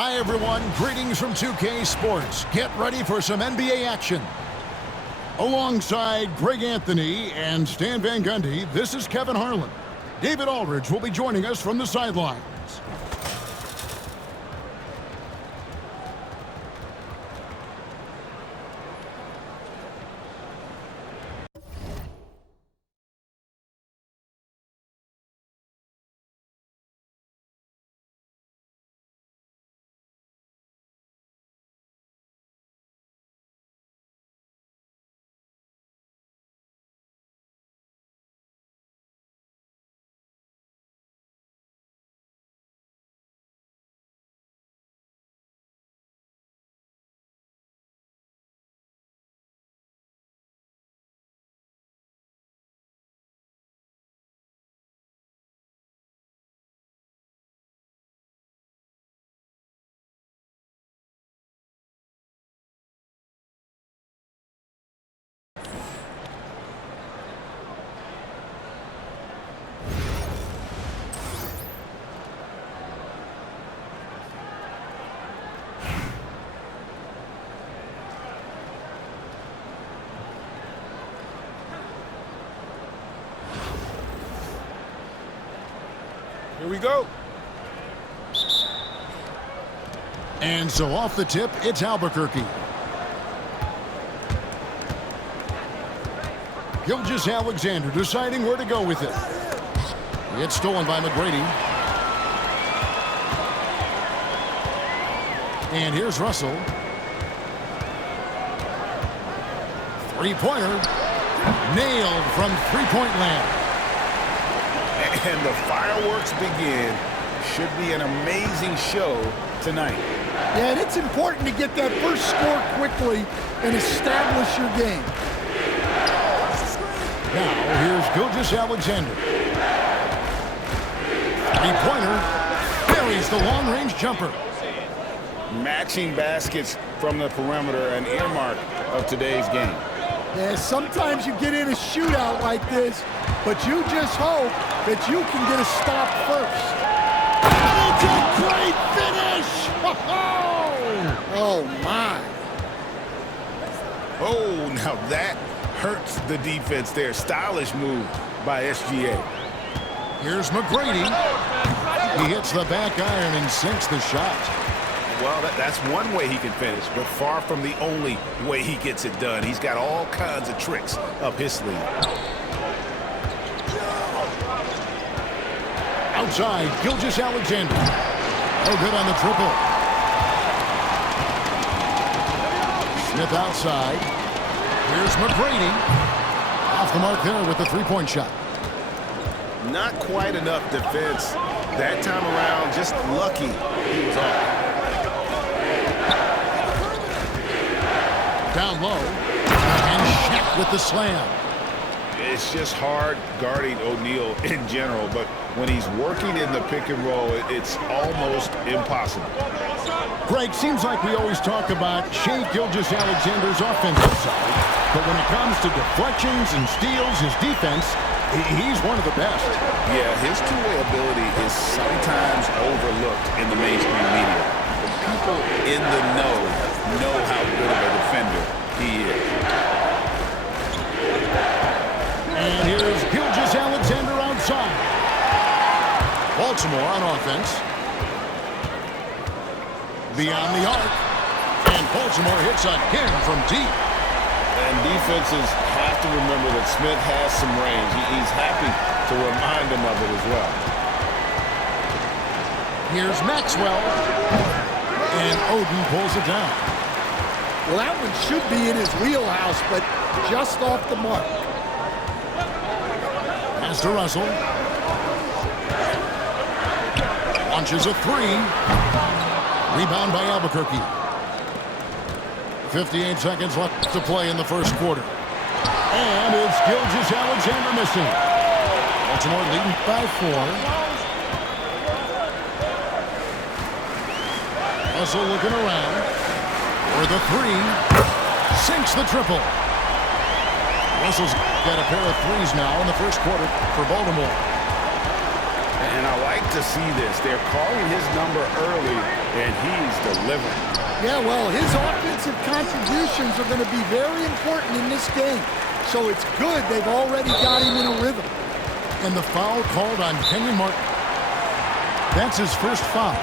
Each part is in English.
Hi, everyone. Greetings from 2K Sports. Get ready for some NBA action. Alongside Greg Anthony and Stan Van Gundy, this is Kevin Harlan. David Aldridge will be joining us from the sidelines. Here we go. And so off the tip, it's Albuquerque. Gilgeous-Alexander deciding where to go with it. It's stolen by McGrady. And here's Russell. Three-pointer. Nailed from three-point land. And the fireworks begin. Should be an amazing show tonight. Yeah, and it's important to get that first score quickly and establish your game. Now, here's Gilgeous-Alexander. Three-pointer. Buries the long-range jumper. Matching baskets from the perimeter, an earmark of today's game. Yeah, sometimes you get in a shootout like this, but you just hope that you can get a stop first. It's a great finish! Oh, my. Oh, now that hurts the defense there. Stylish move by SGA. Here's McGrady. He hits the back iron and sinks the shot. Well, that's one way he can finish, but far from the only way he gets it done. He's got all kinds of tricks up his sleeve. Outside, Gilgeous-Alexander. No good on the triple. Smith outside. Here's McGrady. Off the mark there with the three-point shot. Not quite enough defense that time around. Just lucky he was off. Down low. And Shaq with the slam. It's just hard guarding O'Neal in general, but when he's working in the pick and roll, it's almost impossible. Greg, seems like we always talk about Shai Gilgeous-Alexander's offensive side, but when it comes to deflections and steals, his defense, he's one of the best. Yeah, his two-way ability is sometimes overlooked in the mainstream media. The people in the know how good of a defender he is. And here's Gilgeous-Alexander outside. Baltimore on offense. Beyond the arc. And Baltimore hits again from deep. And defenses have to remember that Smith has some range. He's happy to remind them of it as well. Here's Maxwell. And Oden pulls it down. Well, that one should be in his wheelhouse, but just off the mark. Pass to Russell. Launches a three. Rebound by Albuquerque. 58 seconds left to play in the first quarter. And it's Gilgeous-Alexander missing. Baltimore leading by 4. Russell looking around for the three. Sinks the triple. Russell's got a pair of threes now in the first quarter for Baltimore. And I like to see this. They're calling his number early, and he's delivering. Yeah, well, his offensive contributions are going to be very important in this game. So it's good they've already got him in a rhythm. And the foul called on Kenyon Martin. That's his first foul.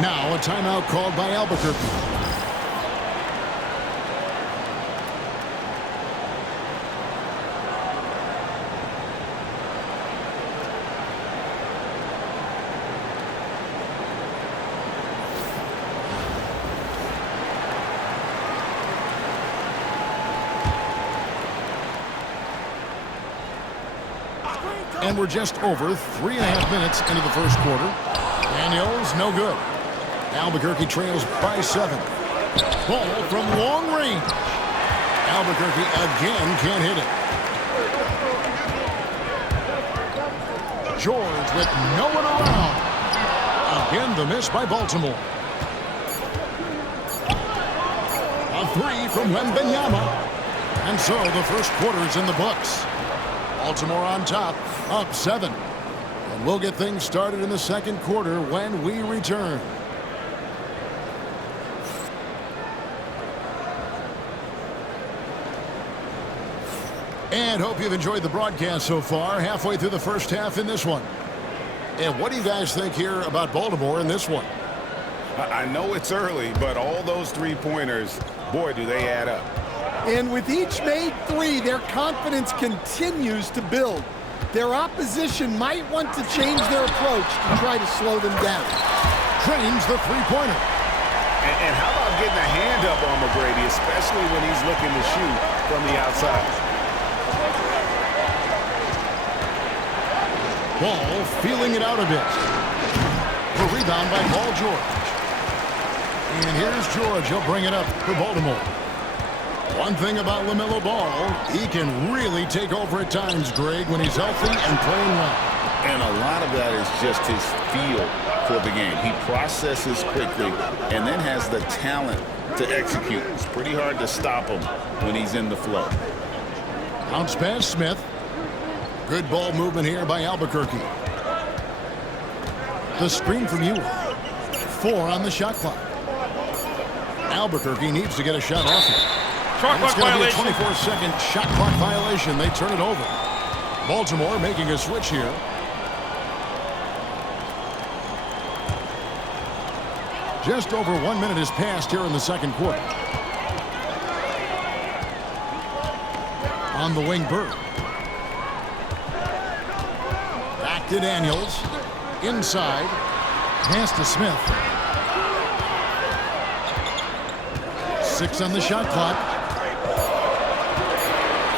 Now a timeout called by Albuquerque. And we're just over 3.5 minutes into the first quarter. Daniels, no good. Albuquerque trails by 7. Ball from long range. Albuquerque again can't hit it. George with no one around. Again, the miss by Baltimore. A 3 from Wembanyama. And so the first quarter's in the books. Baltimore on top, up 7. And we'll get things started in the second quarter when we return. And hope you've enjoyed the broadcast so far, halfway through the first half in this one. And what do you guys think here about Baltimore in this one? I know it's early, but all those three-pointers, boy, do they add up. And with each made 3, their confidence continues to build. Their opposition might want to change their approach to try to slow them down. Drains the three-pointer. And how about getting a hand up on McGrady, especially when he's looking to shoot from the outside? Ball feeling it out a bit. The rebound by Paul George. And here's George. He'll bring it up for Baltimore. One thing about LaMelo Ball, he can really take over at times, Greg, when he's healthy and playing well. And a lot of that is just his feel for the game. He processes quickly and then has the talent to execute. It's pretty hard to stop him when he's in the flow. Bounce pass, Smith. Good ball movement here by Albuquerque. The screen from you. 4 on the shot clock. Albuquerque needs to get a shot off it. And it's going to be a 24-second shot clock violation. They turn it over. Baltimore making a switch here. Just over 1 minute has passed here in the second quarter. On the wing, Bird. Back to Daniels. Inside. Pass to Smith. 6 on the shot clock.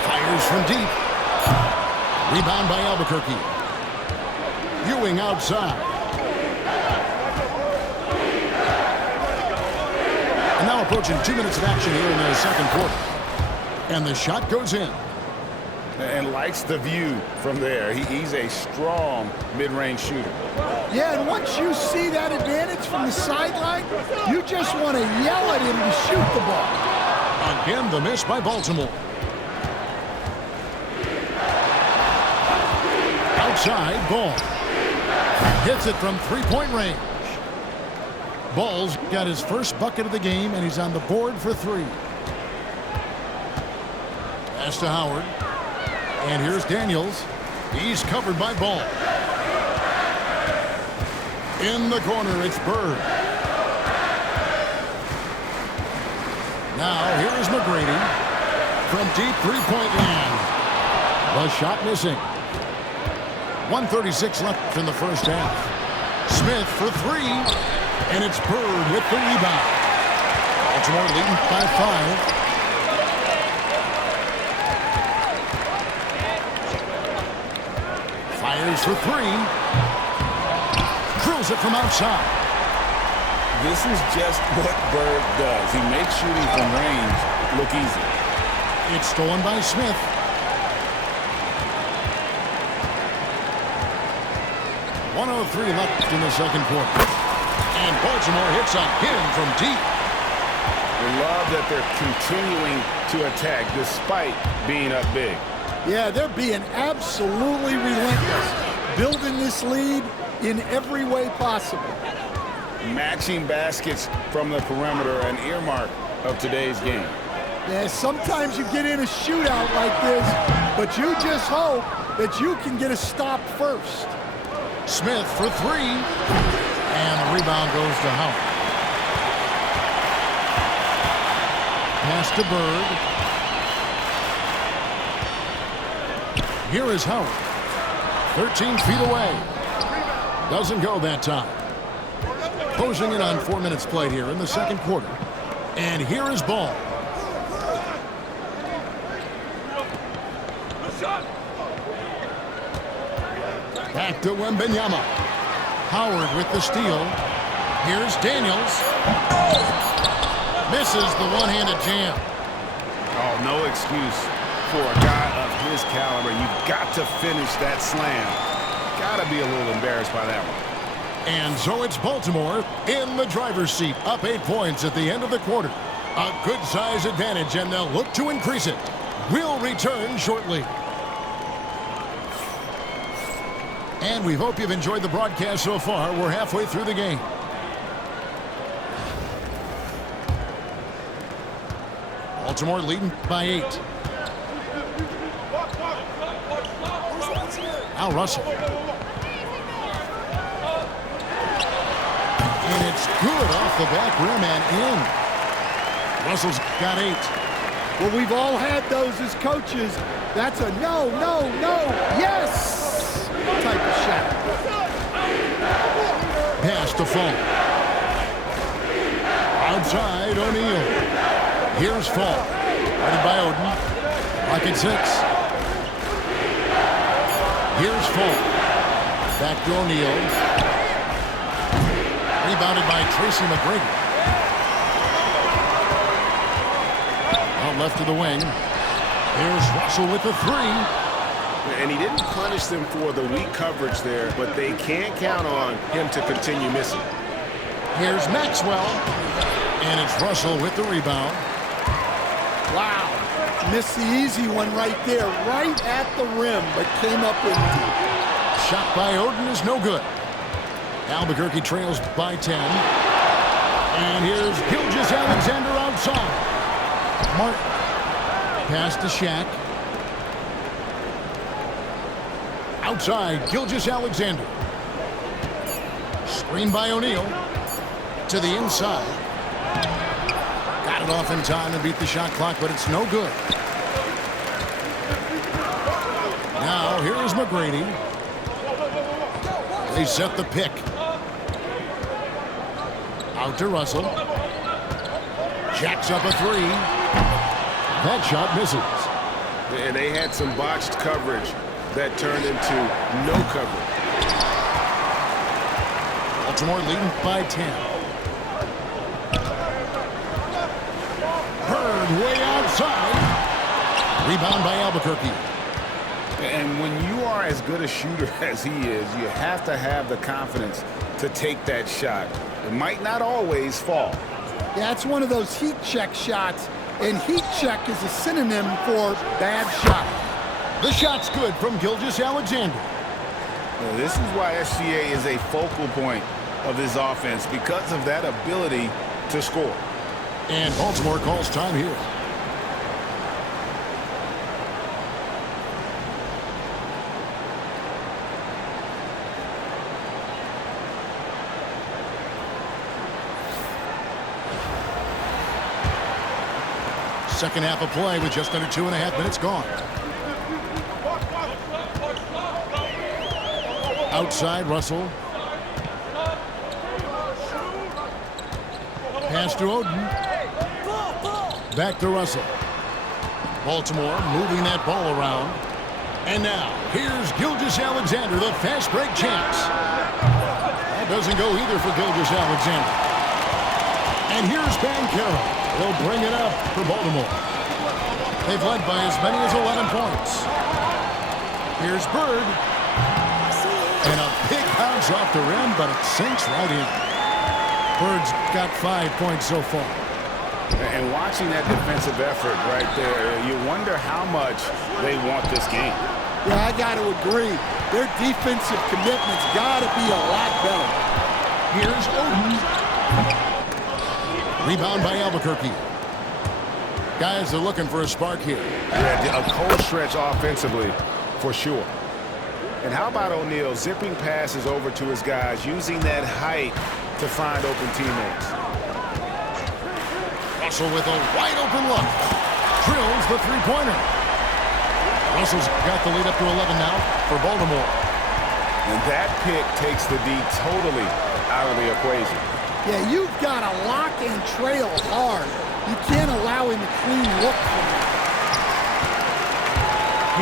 Fires from deep. Rebound by Albuquerque. Ewing outside. And now approaching 2 minutes of action here in the second quarter. And the shot goes in. And likes the view from there. He's a strong mid-range shooter. Yeah, and once you see that advantage from the sideline, you just want to yell at him to shoot the ball. Again, the miss by Baltimore. Outside, Ball. Hits it from three-point range. Ball's got his first bucket of the game, and he's on the board for 3. Pass to Howard. And here's Daniels. He's covered by Ball. In the corner, it's Bird. Now, here is McGrady. From deep three-point land. The shot missing. 1:36 left in the first half. Smith for 3. And it's Bird with the rebound. Baltimore leading by 5. Fires for 3. Drills it from outside. This is just what Bird does. He makes shooting from range look easy. It's stolen by Smith. .103 left in the second quarter. And Baltimore hits on him from deep. We love that they're continuing to attack despite being up big. Yeah, they're being absolutely relentless. building this lead in every way possible. Matching baskets from the perimeter, an earmark of today's game. Yeah, sometimes you get in a shootout like this, but you just hope that you can get a stop first. Smith for three. And the rebound goes to Howard. Pass to Bird. Here is Howard. 13 feet away. Doesn't go that time. Closing in on 4 minutes played here in the second quarter. And here is Ball. Back to Wembanyama. Howard with the steal. Here's Daniels. Misses the one-handed jam. Oh, no excuse for a guy of his caliber. You've got to finish that slam. Got to be a little embarrassed by that one. And so it's Baltimore in the driver's seat, up 8 points at the end of the quarter. A good size advantage, and they'll look to increase it. We'll return shortly. And we hope you've enjoyed the broadcast so far. We're halfway through the game. Baltimore leading by 8. Now Russell. And it's good off the back rim and in. Russell's got 8. Well, we've all had those as coaches. That's a no, no, no, yes type of shot. Pass to Fall. Outside O'Neal. Here's Fall. Guarded by Oden. Rocket 6. Here's Fall. Back to O'Neal. Rebounded by Tracy McGrady. Out left to the wing. Here's Russell with the 3. And he didn't punish them for the weak coverage there, but they can't count on him to continue missing. Here's Maxwell. And it's Russell with the rebound. Wow. Missed the easy one right there, right at the rim, but came up empty. Shot by Oden is no good. Albuquerque trails by 10. And here's Gilgeous-Alexander outside. Martin. Pass to Shaq. Outside, Gilgeous-Alexander. Screen by O'Neal. To the inside. Got it off in time to beat the shot clock, but it's no good. Now, here is McGrady. They set the pick. Out to Russell. Jacks up a 3. That shot misses. And they had some botched coverage that turned into no coverage. Baltimore leading by 10. Bird way outside. Rebound by Albuquerque. And when you are as good a shooter as he is, you have to have the confidence to take that shot. It might not always fall. Yeah, it's one of those heat check shots, and heat check is a synonym for bad shot. The shot's good from Gilgeous-Alexander. Well, this is why SGA is a focal point of this offense, because of that ability to score. And Baltimore calls time here. Second half of play with just under 2.5 minutes gone. Outside, Russell. Pass to Oden. Back to Russell. Baltimore moving that ball around. And now, here's Gilgeous-Alexander, the fast break champs. That doesn't go either for Gilgeous-Alexander. And here's Banchero. They'll bring it up for Baltimore. They've led by as many as 11 points. Here's Bird. And a big bounce off the rim, but it sinks right in. Bird's got 5 points so far. And watching that defensive effort right there, you wonder how much they want this game. Yeah, I got to agree. Their defensive commitment's got to be a lot better. Here's Odin. Rebound by Albuquerque. Guys are looking for a spark here. Yeah, a cold stretch offensively, for sure. And how about O'Neal zipping passes over to his guys, using that height to find open teammates. Russell with a wide open look. Drills the three-pointer. Russell's got the lead up to 11 now for Baltimore. And that pick takes the D totally out of the equation. Yeah, you've got to lock and trail hard. You can't allow him a clean look from that.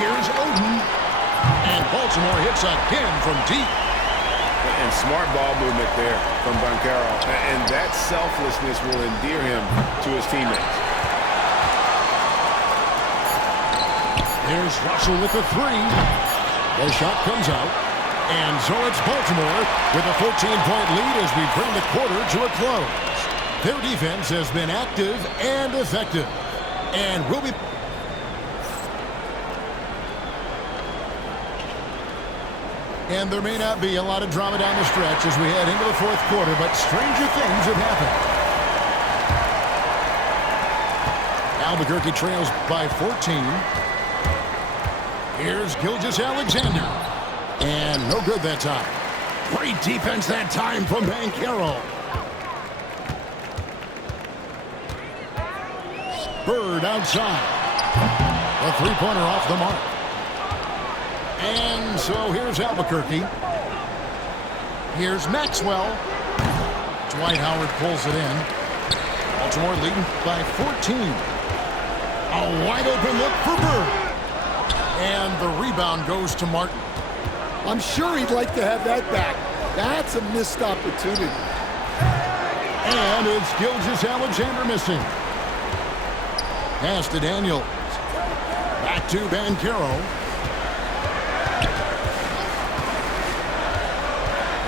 Here's Odin. And Baltimore hits again from deep. And smart ball movement there from Banchero. And that selflessness will endear him to his teammates. Here's Russell with the three. The shot comes out. And so it's Baltimore with a 14-point lead as we bring the quarter to a close. Their defense has been active and effective. And we'll be... And there may not be a lot of drama down the stretch as we head into the fourth quarter, but stranger things have happened. Albuquerque trails by 14. Here's Gilgeous-Alexander. And no good that time. Great defense that time from Banchero. Bird outside. The three-pointer off the mark. And so here's Albuquerque. Here's Maxwell. Dwight Howard pulls it in. Baltimore leading by 14. A wide open look for Bird. And the rebound goes to Martin. I'm sure he'd like to have that back. That's a missed opportunity. And it's Gilgeous-Alexander missing. Pass to Daniels. Back to Banchero.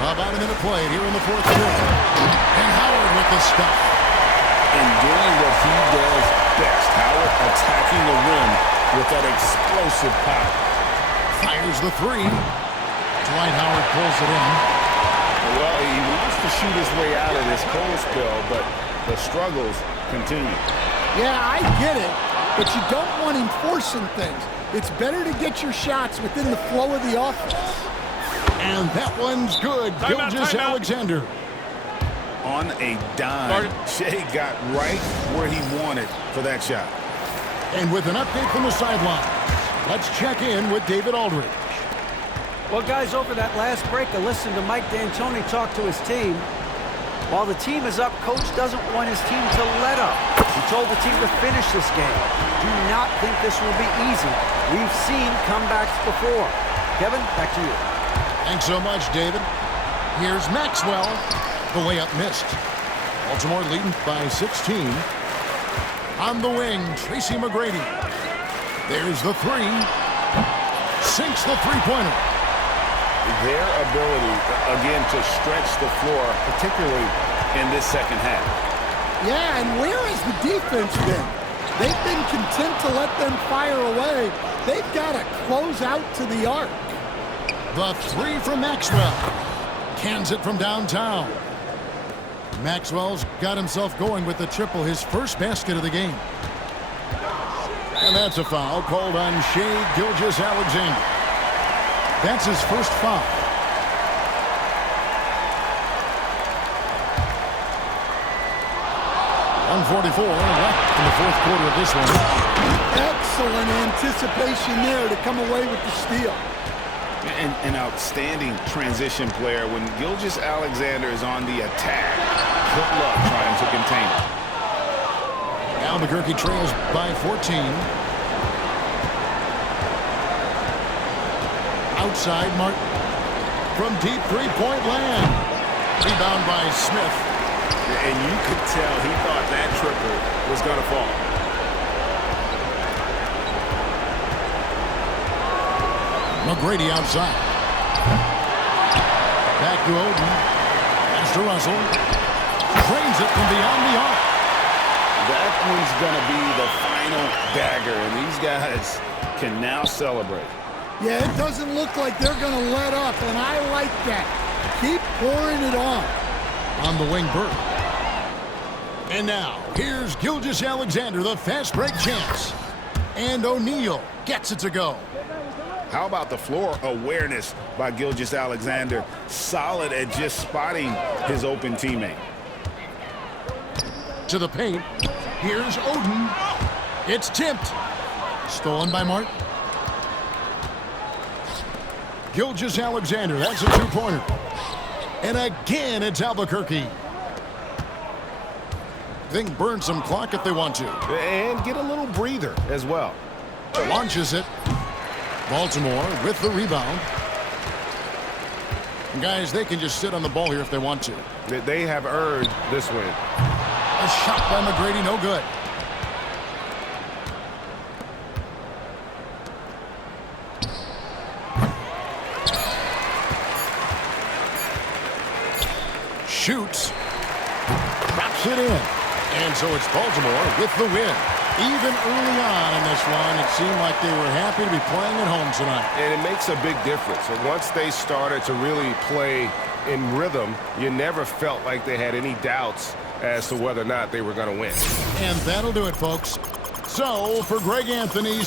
About a minute played here in the fourth quarter. And Howard with the stuff. And doing what he does best. Howard attacking the rim with that explosive power. Fires the three. Dwight Howard pulls it in. Well, he wants to shoot his way out of this cold spell, but the struggles continue. Yeah, I get it, but you don't want him forcing things. It's better to get your shots within the flow of the offense. And that one's good. Gilgeous-Alexander. On a dime, Shea got right where he wanted for that shot. And with an update from the sideline, let's check in with David Aldridge. Well, guys, over that last break, I listened to Mike D'Antoni talk to his team. While the team is up, Coach doesn't want his team to let up. He told the team to finish this game. Do not think this will be easy. We've seen comebacks before. Kevin, back to you. Thanks so much, David. Here's Maxwell. The layup missed. Baltimore leading by 16. On the wing, Tracy McGrady. There's the three. Sinks the three-pointer. Their ability, again, to stretch the floor, particularly in this second half. Yeah, and where has the defense been? They've been content to let them fire away. They've got to close out to the arc. The three from Maxwell. Cans it from downtown. Maxwell's got himself going with the triple, his first basket of the game. And that's a foul called on Shea Gilgeous-Alexander. That's his first foul. .144 left in the fourth quarter of this one. Excellent anticipation there to come away with the steal. An outstanding transition player. When Gilgeous-Alexander is on the attack, good luck trying to contain it. Albuquerque trails by 14. Outside, Martin. From deep three-point land. Rebound by Smith. And you could tell he thought that triple was going to fall. McGrady outside. Back to Odin. Pass to Russell. Trains it from beyond the arc. That one's going to be the final dagger, and these guys can now celebrate. Yeah, it doesn't look like they're going to let up, and I like that. Keep pouring it on the wing, Burt. And now, here's Gilgeous-Alexander, the fast break champs. And O'Neal gets it to go. How about the floor awareness by Gilgeous-Alexander? Solid at just spotting his open teammate. To the paint. Here's Oden. It's tipped. Stolen by Martin. Gilgeous-Alexander, that's a two-pointer. And again, it's Albuquerque. They can burn some clock if they want to. And get a little breather as well. Launches it. Baltimore with the rebound. Guys, they can just sit on the ball here if they want to. They have earned this win. A shot by McGrady, no good. Shoots. Drops it in. And so it's Baltimore with the win. Even early on in this one, it seemed like they were happy to be playing at home tonight. And it makes a big difference. And once they started to really play in rhythm, you never felt like they had any doubts as to whether or not they were going to win. And that'll do it, folks. So, for Greg Anthony,